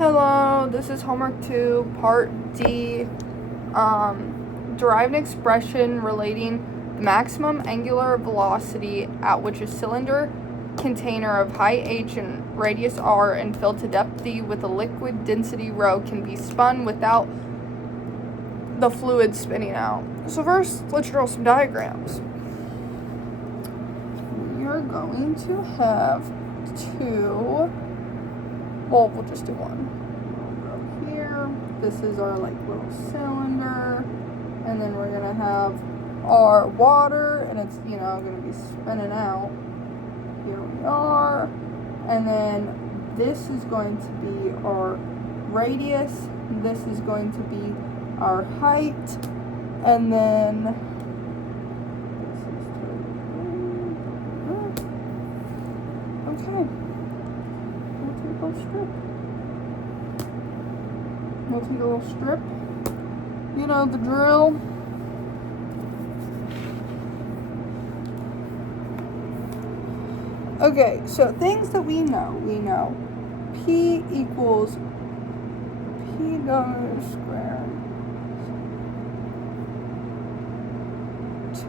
Hello, this is homework 2, part D. Derive an expression relating the maximum angular velocity at which a cylinder container of height h and radius r and filled to depth d with a liquid density rho can be spun without the fluid spinning out. So first, let's draw some diagrams. We are going to have we'll just do one. We'll go here. This is our little cylinder, and then we're gonna have our water, and it's gonna be spinning out. Here we are, and then this is going to be our radius. This is going to be our height, and then okay. We'll take a little strip. You know the drill. Okay, so things that we know. P equals P squared.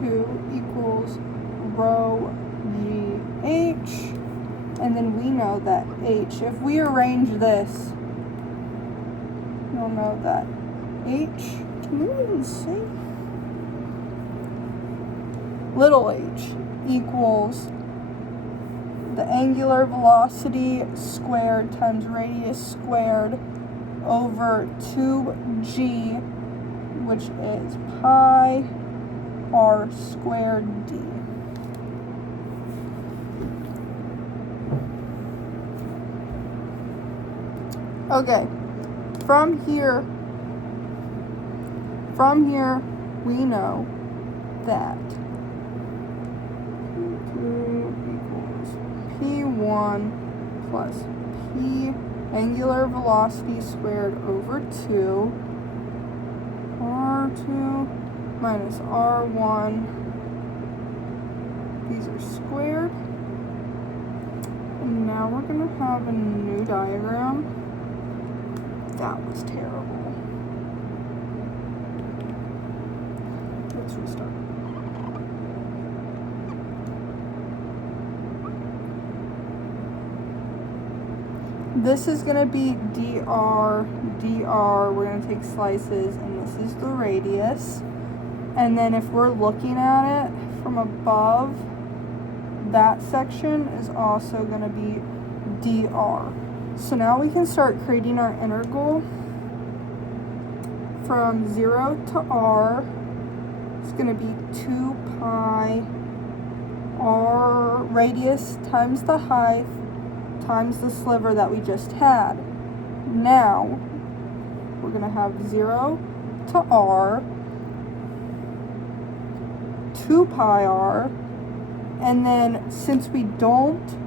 2 equals rho GH. And then we know that H, if we arrange this, you'll know that H, can you even see? Little h equals the angular velocity squared times radius squared over 2g, which is pi r squared d. Okay, from here we know that P2 equals P1 plus P angular velocity squared over 2 R2 minus R1. These are squared. And now we're going to have a new diagram. That was terrible. Let's restart. This is going to be dr. We're going to take slices, and this is the radius. And then if we're looking at it from above, that section is also going to be dr. So now we can start creating our integral from 0 to r. It's going to be 2 pi r radius times the height times the sliver that we just had. Now we're going to have 0 to r, 2 pi r, and then since we don't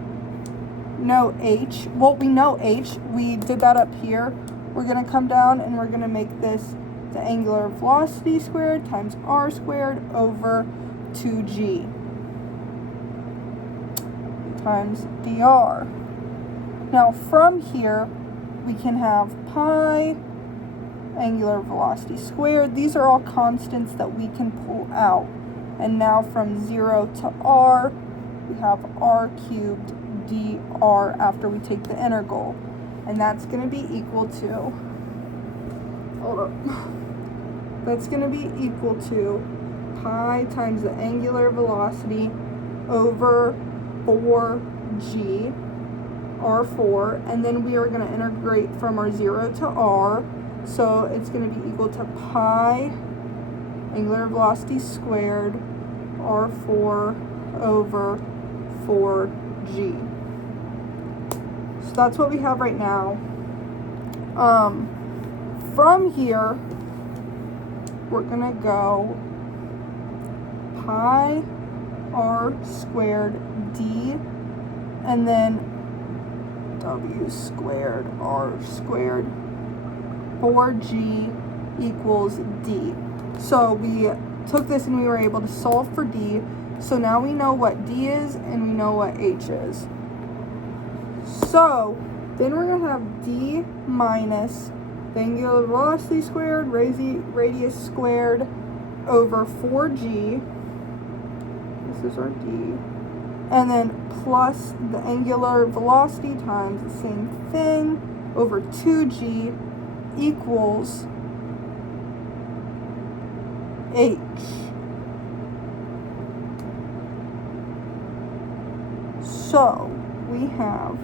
know h, we know h, we did that up here, we're going to come down and we're going to make this the angular velocity squared times r squared over 2g times dr. Now from here we can have pi angular velocity squared. These are all constants that we can pull out. And now from 0 to r we have r cubed dr after we take the integral, and that's going to be equal to, that's going to be equal to pi times the angular velocity over 4g r4, and then we are going to integrate from our 0 to r, so it's going to be equal to pi angular velocity squared r4 over 4g. So that's what we have right now. From here, we're going to go pi r squared d, and then w squared r squared 4g equals d. So we took this and we were able to solve for d. So now we know what d is and we know what h is. So Then we're going to have d minus the angular velocity squared, radius squared over 4g. This is our d. And then plus the angular velocity times the same thing over 2g equals h. So we have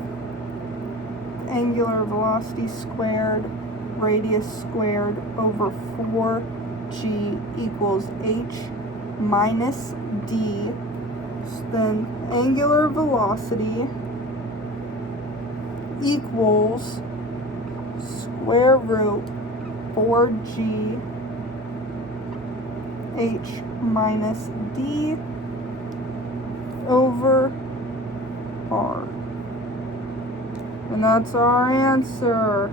angular velocity squared, radius squared over 4g equals h minus d. So then angular velocity equals square root 4g h minus d over r. And that's our answer.